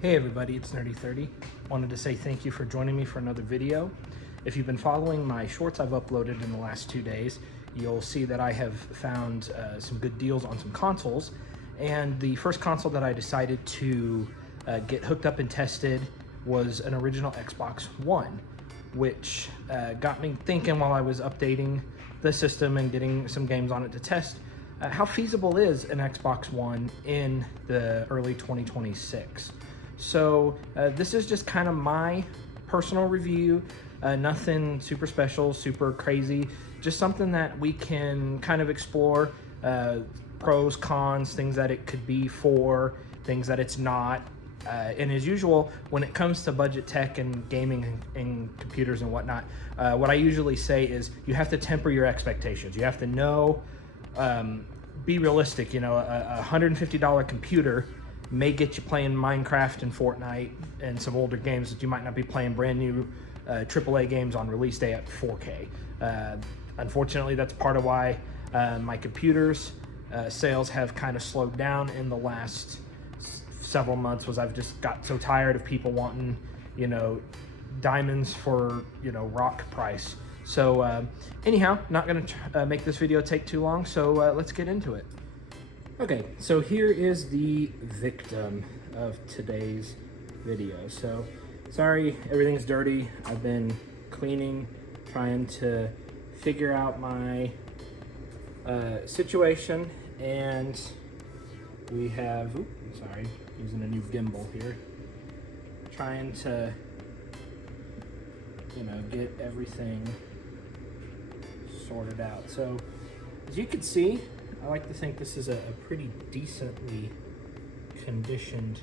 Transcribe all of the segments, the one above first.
Hey everybody, it's Nerdy30. Wanted to say thank you for joining me for another video. If you've been following my shorts I've uploaded in the last 2 days, you'll see that I have found some good deals on some consoles. And the first console that I decided to get hooked up and tested was an original Xbox One, which got me thinking while I was updating the system and getting some games on it to test, how feasible is an Xbox One in the early 2026. So this is just kind of my personal review, nothing super special, super crazy, just something that we can kind of explore, pros, cons, things that it could be for, things that it's not. And as usual, when it comes to budget tech and gaming and computers and whatnot, what I usually say is you have to temper your expectations. You have to know, be realistic. You know, a $150 computer may get you playing Minecraft and Fortnite and some older games that you might not be playing brand new AAA games on release day at 4K. Unfortunately, that's part of why my computer's sales have kind of slowed down in the last several months, was I've just got so tired of people wanting, you know, diamonds for, you know, rock price. So anyhow, not gonna make this video take too long, so let's get into it. Okay, so here is the victim of today's video. So sorry, everything's dirty. I've been cleaning, trying to figure out my situation, and we have, sorry, using a new gimbal here, trying to, you know, get everything sorted out. So as you can see, I like to think this is a pretty decently conditioned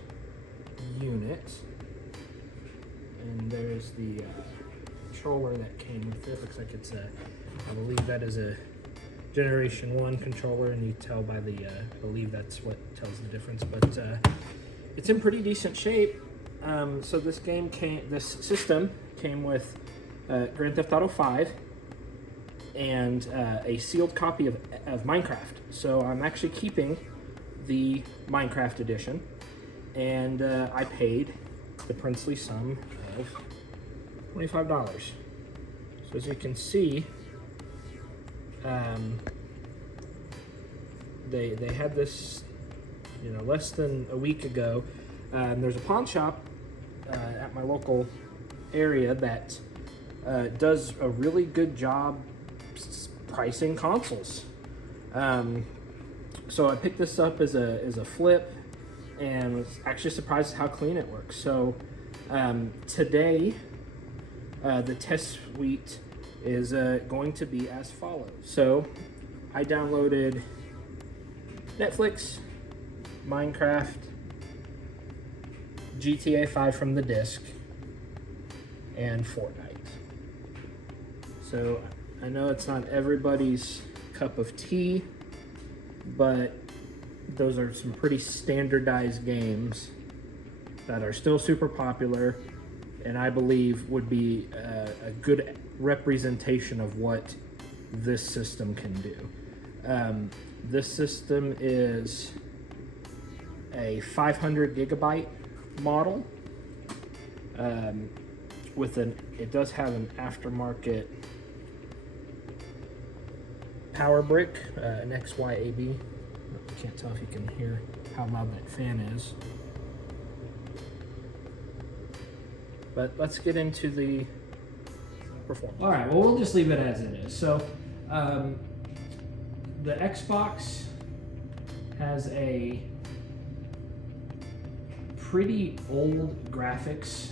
unit. And there's the controller that came with it. Looks like it's I believe that is a Generation 1 controller, and you tell by the, I believe that's what tells the difference, but it's in pretty decent shape. So this system came with Grand Theft Auto 5 and a sealed copy of Minecraft. So I'm actually keeping the Minecraft edition, and I paid the princely sum of $25. So as you can see, they had this, you know, less than a week ago. There's a pawn shop at my local area that does a really good job pricing consoles. So I picked this up as a flip, and was actually surprised at how clean it works. So today, the test suite is going to be as follows. So I downloaded Netflix, Minecraft, GTA 5 from the disc, and Fortnite. So I know it's not everybody's cup of tea, but those are some pretty standardized games that are still super popular, and I believe would be a good representation of what this system can do. This system is a 500 gigabyte model it does have an aftermarket power brick, an XYAB. I can't tell if you can hear how loud that fan is. But let's get into the performance. All right, well, we'll just leave it as it is. So the Xbox has a pretty old graphics.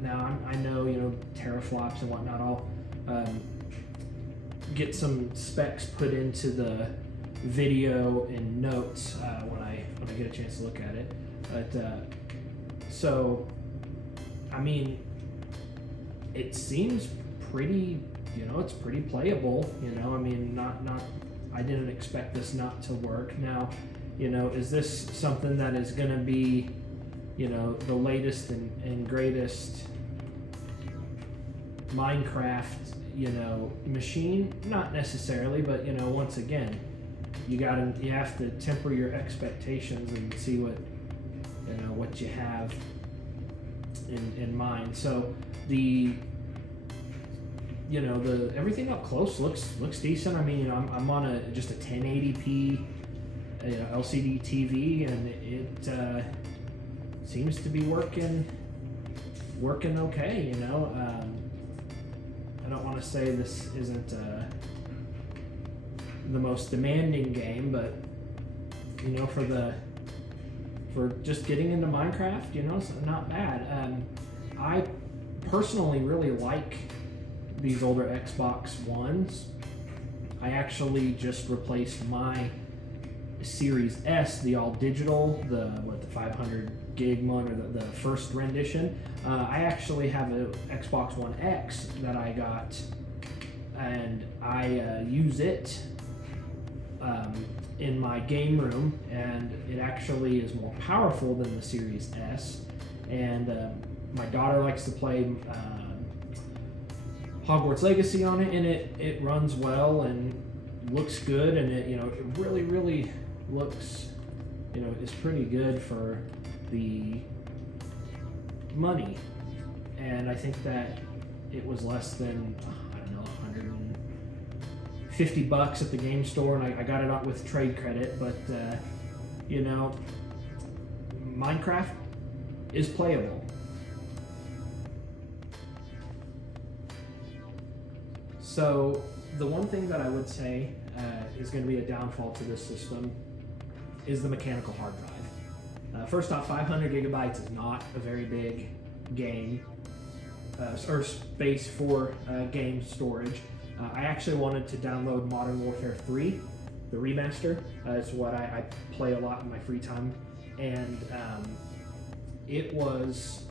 Now I know, you know, teraflops and whatnot. I'll get some specs put into the video and notes when I get a chance to look at it. But so I mean, it seems pretty, you know, it's pretty playable. You know, I mean, I didn't expect this not to work. Now, you know, is this something that is going to be, you know, the latest and greatest Minecraft, you know, machine? Not necessarily, but, you know, once again, you have to temper your expectations and see what, you know, what you have in mind. So the everything up close looks decent. I mean, I'm on just a 1080p LCD TV, and it seems to be working okay. I don't want to say this isn't the most demanding game, but for just getting into Minecraft, it's not bad. I personally really like these older Xbox Ones. I actually just replaced my Series S, the all digital, the 500 gig one, or the first rendition. I actually have an Xbox One X that I got, and I use it in my game room, and it actually is more powerful than the Series S. And my daughter likes to play Hogwarts Legacy on it, and it runs well and looks good, and it really looks is pretty good for the money. And I think that it was less than $150 at the game store, and I got it out with trade credit. But Minecraft is playable. So the one thing that I would say is going to be a downfall to this system is the mechanical hard drive. First off, 500 gigabytes is not a very big game or space for game storage. I actually wanted to download Modern Warfare 3, the remaster. It's what I play a lot in my free time, and it was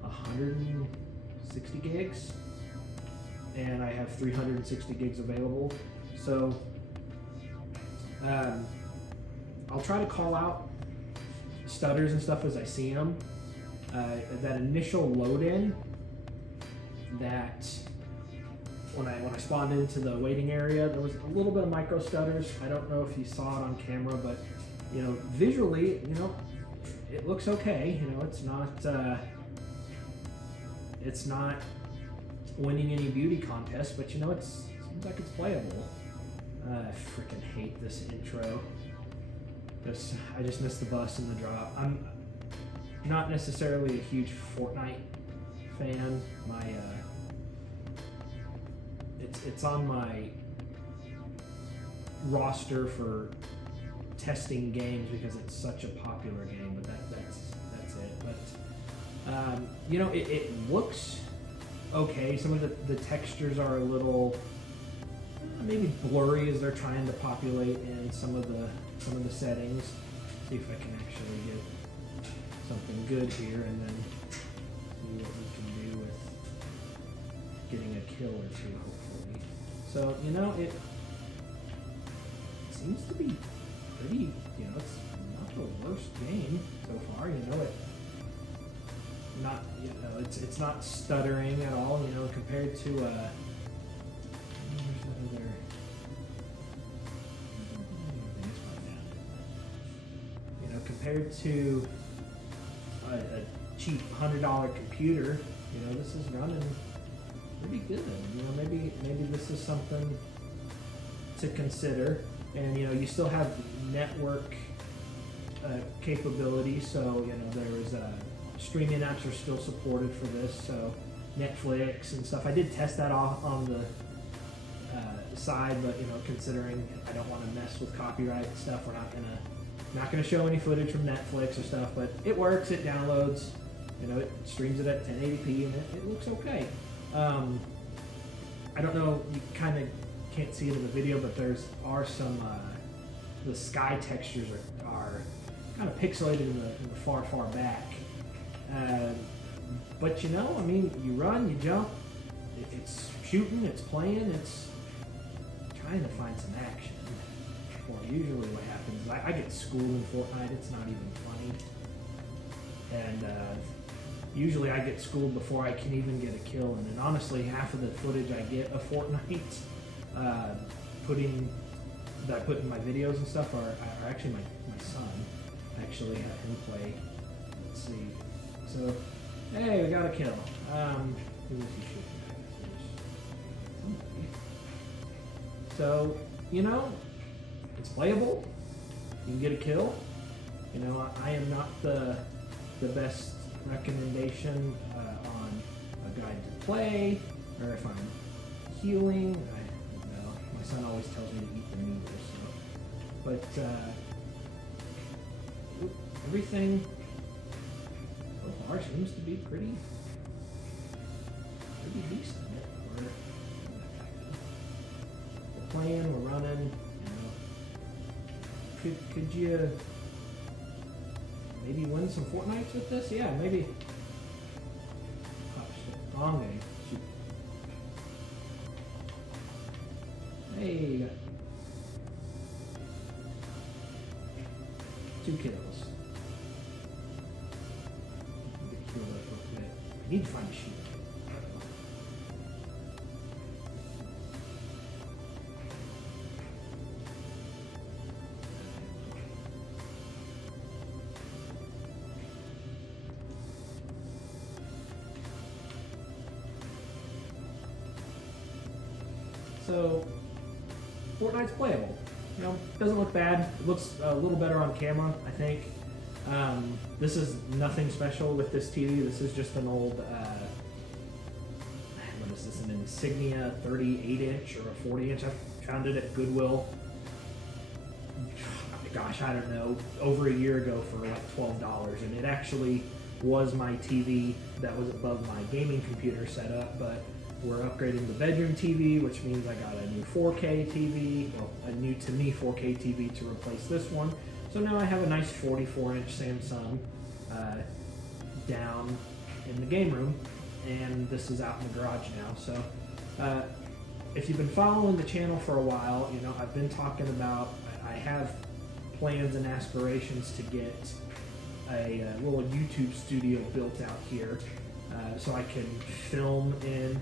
160 gigs, and I have 360 gigs available. So I'll try to call out stutters and stuff as I see them. That initial load in, that when I spawned into the waiting area, there was a little bit of micro stutters. I don't know if you saw it on camera, but visually, it looks okay. It's not winning any beauty contests, but it seems like it's playable. I freaking hate this intro. I just missed the bus and the drop. I'm not necessarily a huge Fortnite fan. It's on my roster for testing games because it's such a popular game, but that's it. But it looks okay. Some of the textures are a little maybe blurry as they're trying to populate in some of the settings. See if I can actually get something good here, and then see what we can do with getting a kill or two, hopefully. So it seems to be pretty. It's not the worst game so far. It's not stuttering at all. Compared to compared to a cheap $100 computer, this is running pretty good. Maybe this is something to consider. And you still have network capability, so there's streaming apps are still supported for this. So Netflix and stuff. I did test that off on the side, but considering I don't want to mess with copyright stuff, we're not gonna show any footage from Netflix or stuff. But it works. It downloads. It streams it at 1080p, and it looks okay. I don't know. You kind of can't see it in the video, but are some the sky textures are kind of pixelated in the far back. But you run, you jump, it's shooting, it's playing, it's trying to find some action. Well, usually what happens is I get schooled in Fortnite. It's not even funny, and usually I get schooled before I can even get a kill. And then honestly, half of the footage I get of Fortnite that I put in my videos and stuff are actually my son. I actually have him play. Let's see. So Hey, we got a kill. Who was he shooting at? So, you know, it's playable. You can get a kill. You know, I am not the best recommendation on a guide to play, or if I'm healing. I don't know. My son always tells me to eat the noodles. So. But everything so far seems to be pretty decent. We're playing, we're running. You know, could you maybe win some Fortnites with this? Yeah, maybe. Oh shit, wrong game. Shoot. Hey, 2 kills. Get healed up real quick. I need to find a shield. So, Fortnite's playable. You know, doesn't look bad. It looks a little better on camera, I think. This is nothing special with this TV. This is just an old, what is this, an Insignia 38-inch or a 40-inch. I found it at Goodwill. Gosh, I don't know, over a year ago for like $12. And it actually was my TV that was above my gaming computer setup, but we're upgrading the bedroom TV, which means I got a new 4K TV, well, a new to me 4K TV to replace this one. So now I have a nice 44-inch Samsung down in the game room, and this is out in the garage now. So if you've been following the channel for a while, you know I've been talking about I have plans and aspirations to get a little YouTube studio built out here, so I can film in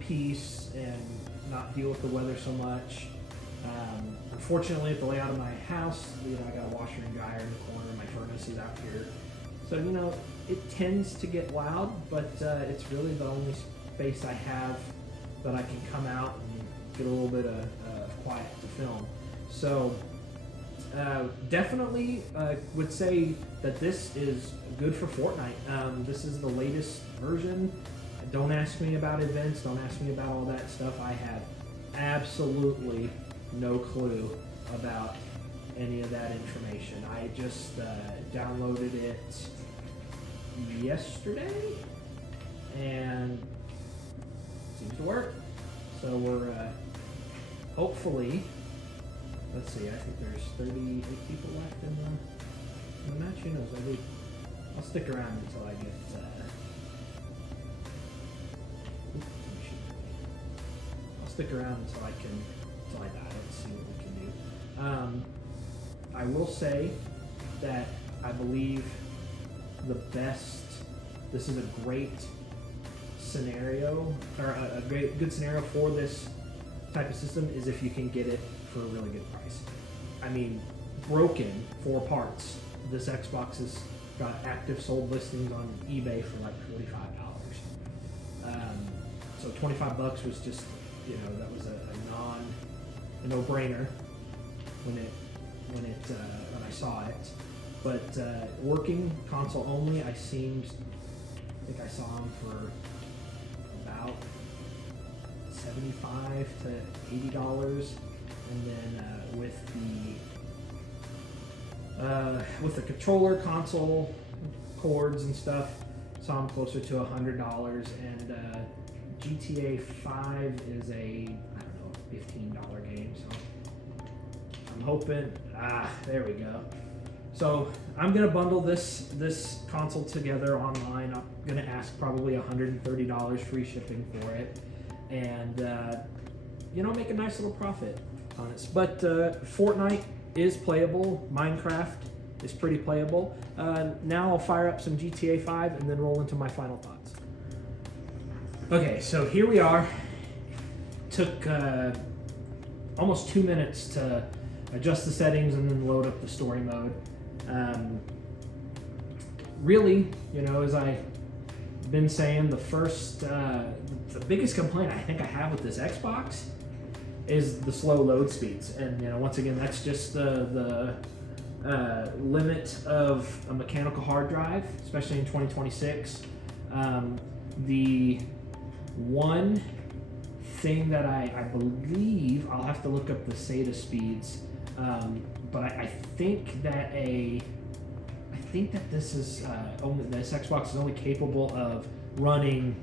peace and not deal with the weather so much. Unfortunately, with the layout of my house, you know, I got a washer and dryer in the corner, my furnace is out here. So, you know, it tends to get loud, but it's really the only space I have that I can come out and get a little bit of quiet to film. So, definitely would say that this is good for Fortnite. This is the latest version. Don't ask me about events, don't ask me about all that stuff. I have absolutely no clue about any of that information. I just downloaded it yesterday and it seems to work. So we're hopefully, let's see, I think there's 38 people left in the match. Who knows? Maybe I'll stick around until I get stick around until I die. Let's see what we can do. I will say that I believe this is a great scenario, or a good scenario for this type of system is if you can get it for a really good price. I mean, broken for parts, this Xbox has got active sold listings on eBay for like $45. So $25 was just, you know, that was a no-brainer when I saw it. But working console only, I think I saw them for about $75 to $80, and then with the controller, console, cords and stuff, saw them closer to $100, and GTA 5 is a, I don't know, $15 game, so I'm hoping, there we go. So I'm gonna bundle this console together online. I'm gonna ask probably $130 free shipping for it, and you know, make a nice little profit on it. But Fortnite is playable. Minecraft is pretty playable. Now I'll fire up some GTA 5 and then roll into my final thoughts. Okay, so here we are. Took almost 2 minutes to adjust the settings and then load up the story mode. really, you know, as I've been saying, the biggest complaint I think I have with this Xbox is the slow load speeds. And, you know, once again, that's just the limit of a mechanical hard drive, especially in 2026. The one thing that I believe, I'll have to look up the SATA speeds, but I think that this is this Xbox is only capable of running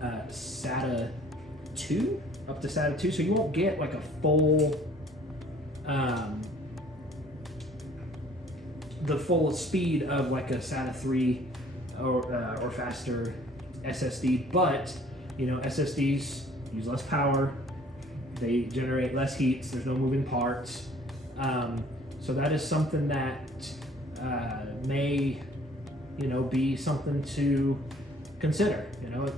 SATA 2, up to SATA 2, so you won't get like a full the full speed of like a SATA 3 or faster SSD. But you know, SSDs use less power, they generate less heat, so there's no moving parts. So that is something that may, you know, be something to consider. You know,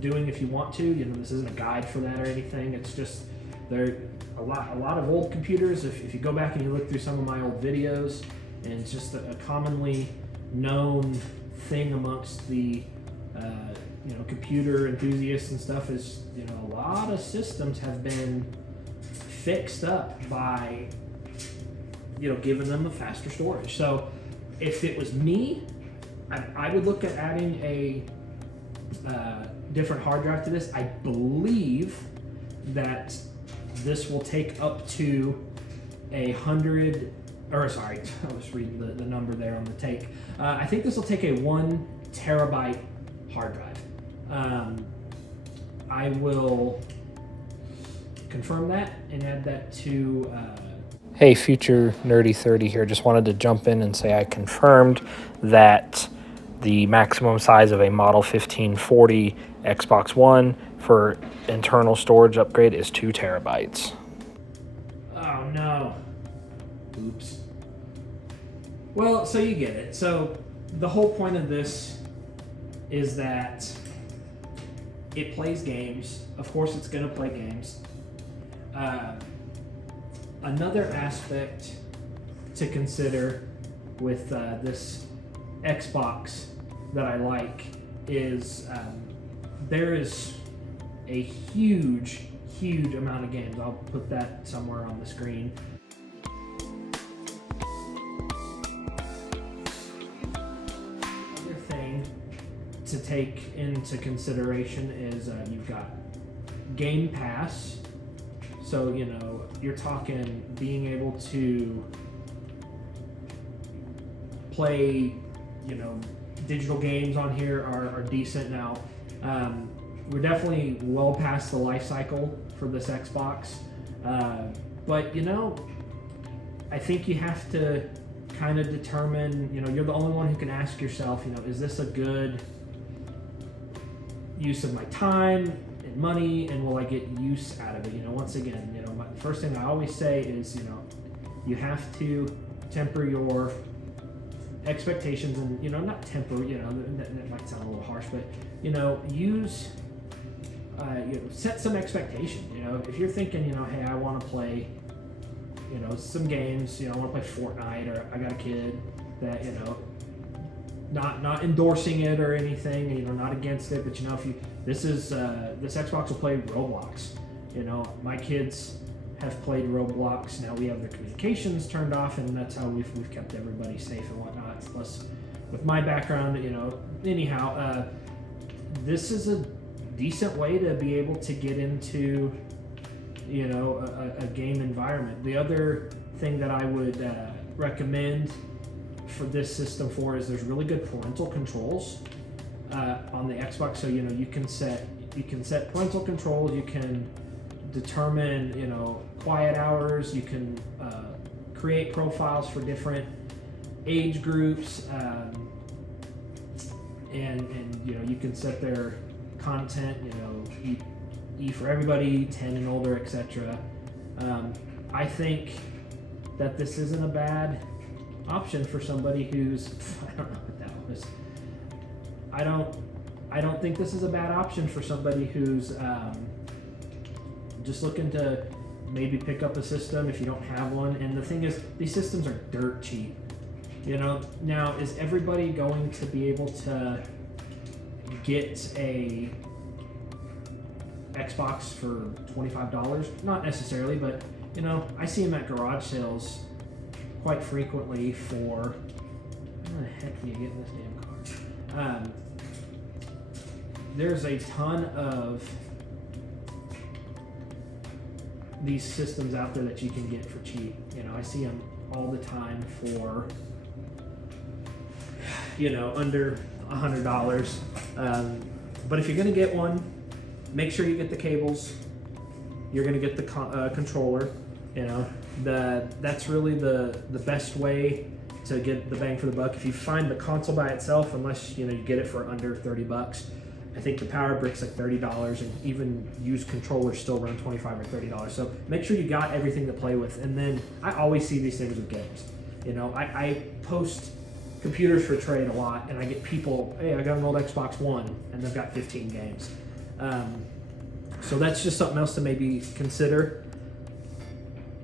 doing if you want to. You know, this isn't a guide for that or anything. It's just there a lot of old computers. If you go back and you look through some of my old videos, and it's just a commonly known thing amongst the you know, computer enthusiasts and stuff is, you know, a lot of systems have been fixed up by, you know, giving them a faster storage. So if it was me, I would look at adding a different hard drive to this. I believe that this will take up to 100, or sorry, I was reading the number there on the take. I think this will take a 1 terabyte hard drive. I will confirm that and add that to. Hey, future Nerdy 30 here. Just wanted to jump in and say I confirmed that the maximum size of a Model 1540 Xbox One for internal storage upgrade is 2 terabytes. Oh no. Oops. Well, so you get it. So the whole point of this is that it plays games. Of course, it's going to play games. Another aspect to consider with this Xbox that I like is there is a huge amount of games. I'll put that somewhere on the screen. Another thing to take into consideration is you've got Game Pass. So, you know, you're talking being able to play, you know, digital games on here are decent now. We're definitely well past the life cycle for this Xbox. But, you know, I think you have to kind of determine, you know, you're the only one who can ask yourself, you know, is this a good use of my time and money, and will I get use out of it? You know, once again, you know, my first thing I always say is, you know, you have to temper your expectations, and, you know, not temper, you know, that might sound a little harsh, but, you know, use, you know, set some expectation. You know, if you're thinking, you know, hey, I want to play, you know, some games, you know, I want to play Fortnite, or I got a kid that, you know, not endorsing it or anything, you know, not against it, but, you know, if you, this Xbox will play Roblox. You know, my kids have played Roblox. Now we have their communications turned off, and that's how we've kept everybody safe and whatnot. Plus, with my background, you know, anyhow, this is a decent way to be able to get into, you know, a game environment. The other thing that I would recommend for this system is there's really good parental controls on the Xbox. So, you know, you can set parental controls. You can determine, you know, quiet hours. You can create profiles for different age groups, and you know, you can set their content, you know, E for everybody, 10 and older, etc. I think that this isn't a bad option for somebody who's, I don't know what that was. I don't think this is a bad option for somebody who's just looking to maybe pick up a system if you don't have one. And the thing is, these systems are dirt cheap. You know, now is everybody going to be able to get a Xbox for $25? Not necessarily, but you know, I see them at garage sales quite frequently for, how the heck do you get in this damn car? There's a ton of these systems out there that you can get for cheap. You know, I see them all the time for, you know, under $100. But if you're gonna get one, make sure you get the cables. You're gonna get the controller. You know, that's really the best way to get the bang for the buck. If you find the console by itself, unless you know you get it for under $30, I think the power brick's like $30, and even used controllers still around $25 or $30. So make sure you got everything to play with. And then I always see these things with games. You know, I post computers for trade a lot, and I get people, hey, I got an old Xbox One, and they've got 15 games. So that's just something else to maybe consider.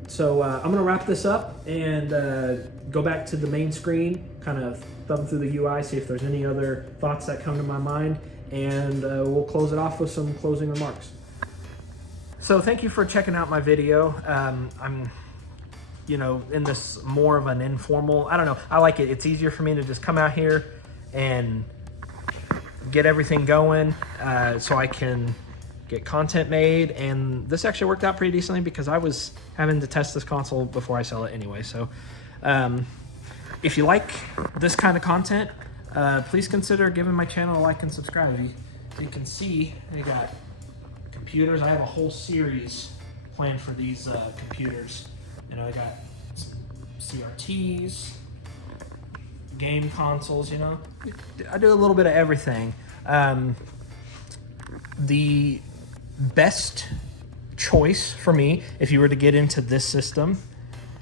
So I'm gonna wrap this up and go back to the main screen, kind of thumb through the UI, see if there's any other thoughts that come to my mind, and we'll close it off with some closing remarks. So thank you for checking out my video. I'm, you know, in this more of an informal, I don't know, I like it. It's easier for me to just come out here and get everything going so I can get content made. And this actually worked out pretty decently because I was having to test this console before I sell it anyway. So if you like this kind of content, please consider giving my channel a like and subscribe. You can see I got computers. I have a whole series planned for these computers. You know, I got CRTs, game consoles, you know. I do a little bit of everything. The best choice for me, if you were to get into this system,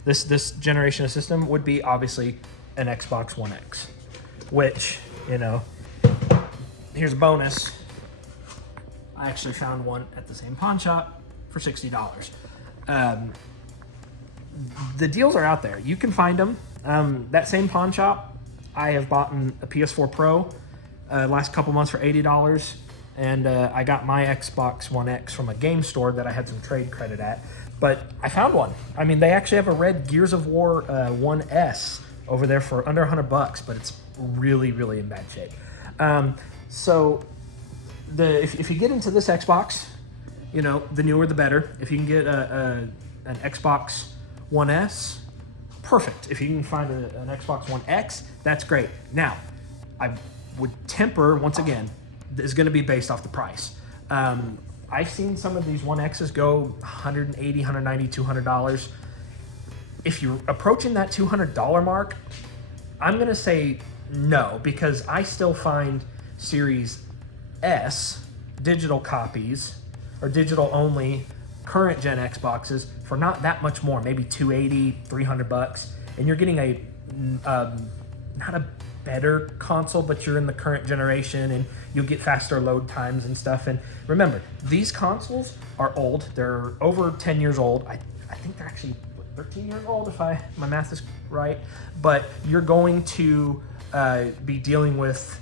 this generation of system, would be obviously an Xbox One X, which, you know, here's a bonus. I actually found one at the same pawn shop for $60. The deals are out there. You can find them. That same pawn shop, I have bought a PS4 Pro last couple months for $80. And I got my Xbox One X from a game store that I had some trade credit at. But I found one. I mean, they actually have a red Gears of War 1S over there for under $100, but it's really, really in bad shape. So if you get into this Xbox, you know, the newer the better. If you can get an Xbox One S, perfect. If you can find an Xbox One X, that's great. Now, I would temper, once again, is going to be based off the price. I've seen some of these One X's go $180, $190, $200. If you're approaching that $200 mark, I'm going to say no, because I still find Series S digital copies or digital only current gen Xboxes for not that much more, maybe $280, $300, and you're getting a not a better console, but you're in the current generation and you'll get faster load times and stuff. And remember, these consoles are old. They're over 10 years old. I think they're actually 13 years old if my math is right. But you're going to be dealing with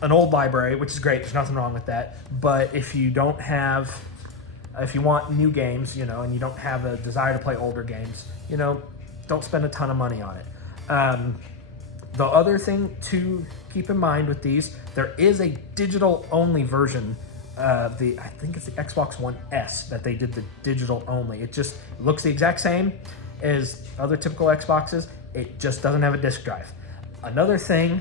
an old library, which is great. There's nothing wrong with that. But if you don't have, if you want new games, you know, and you don't have a desire to play older games, you know, don't spend a ton of money on it. The other thing to keep in mind with these, there is a digital only version of I think it's the Xbox One S that they did the digital only. It just looks the exact same as other typical Xboxes. It just doesn't have a disk drive. Another thing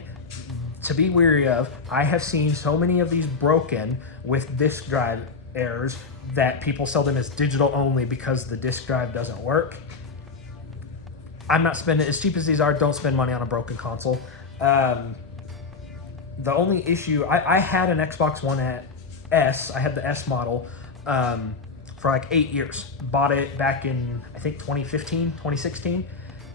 to be wary of, I have seen so many of these broken with disk drive errors that people sell them as digital only because the disk drive doesn't work. I'm not spending, as cheap as these are, don't spend money on a broken console. The only issue, I had an Xbox One S, I had the S model for like 8 years. Bought it back in, I think 2015, 2016,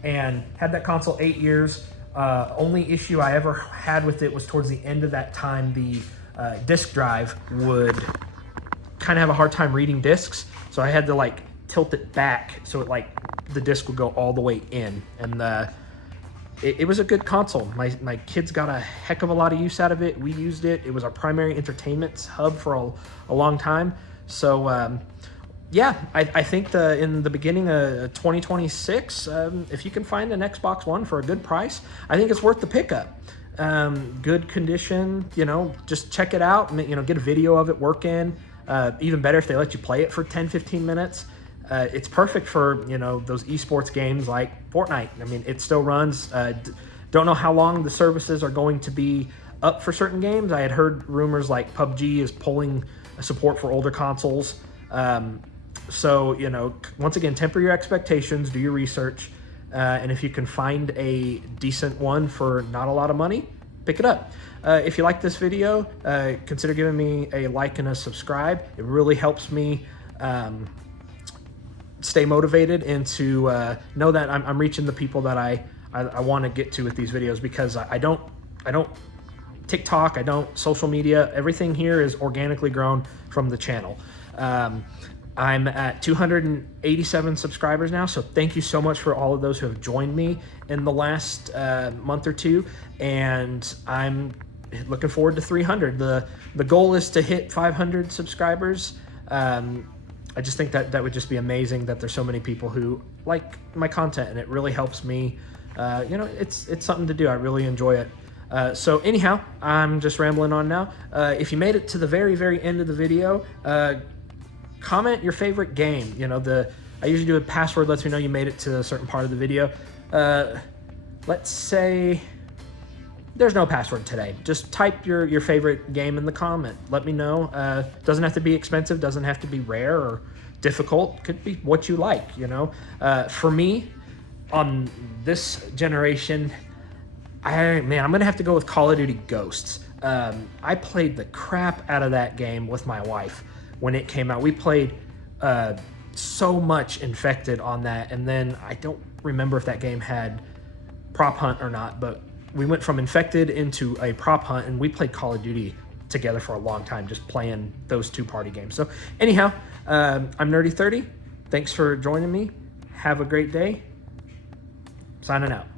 and had that console 8 years. Only issue I ever had with it was towards the end of that time, the disk drive would kind of have a hard time reading discs. So I had to like tilt it back so it like the disc would go all the way in, and it was a good console. My kids got a heck of a lot of use out of it. We used it. It was our primary entertainment hub for a long time. So yeah, I think in the beginning of 2026, if you can find an Xbox One for a good price, I think it's worth the pickup. Good condition, you know, just check it out, you know, get a video of it working. Even better if they let you play it for 10-15 minutes. It's perfect for, you know, those esports games like Fortnite. I mean, it still runs. Don't know how long the services are going to be up for certain games. I had heard rumors like PUBG is pulling support for older consoles. So, you know, once again, temper your expectations, do your research, and if you can find a decent one for not a lot of money, pick it up. If you like this video, consider giving me a like and a subscribe. It really helps me stay motivated and to know that I'm reaching the people that I want to get to with these videos, because I don't TikTok, I don't social media. Everything here is organically grown from the channel. I'm at 287 subscribers now, so thank you so much for all of those who have joined me in the last month or two, and I'm looking forward to 300. The goal is to hit 500 subscribers. I just think that would just be amazing, that there's so many people who like my content, and it really helps me. You know, it's something to do. I really enjoy it. So anyhow, I'm just rambling on now. If you made it to the very, very end of the video, comment your favorite game. You know, I usually do a password, lets me know you made it to a certain part of the video. Let's say there's no password today. Just type your favorite game in the comment. Let me know. Doesn't have to be expensive, doesn't have to be rare or difficult. Could be what you like, you know. For me, on this generation, I'm gonna have to go with Call of Duty Ghosts. I played the crap out of that game with my wife when it came out. We played so much Infected on that, and then I don't remember if that game had prop hunt or not, but we went from Infected into a prop hunt, and we played Call of Duty together for a long time, just playing those two party games. So anyhow, I'm Nerdy30. Thanks for joining me. Have a great day. Signing out.